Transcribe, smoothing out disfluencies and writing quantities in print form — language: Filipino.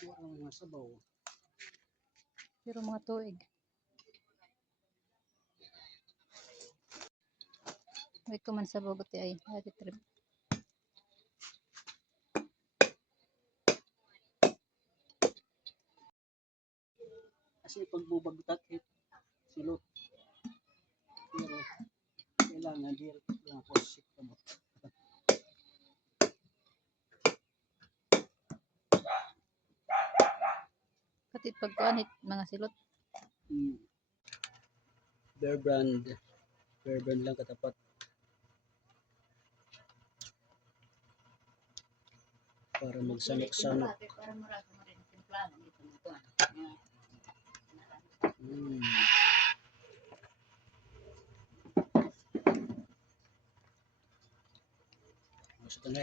Ang mga sabaw. Pero mga tuig. Wait ko man sa babuti ay. Lagi trip. Kasi pagbubagtak silot. Pero kailangan direct mga posik ka mo. Pati pagkuanit mga silot. Bear brand lang katapat. Para magsanok-sanok. Gusto na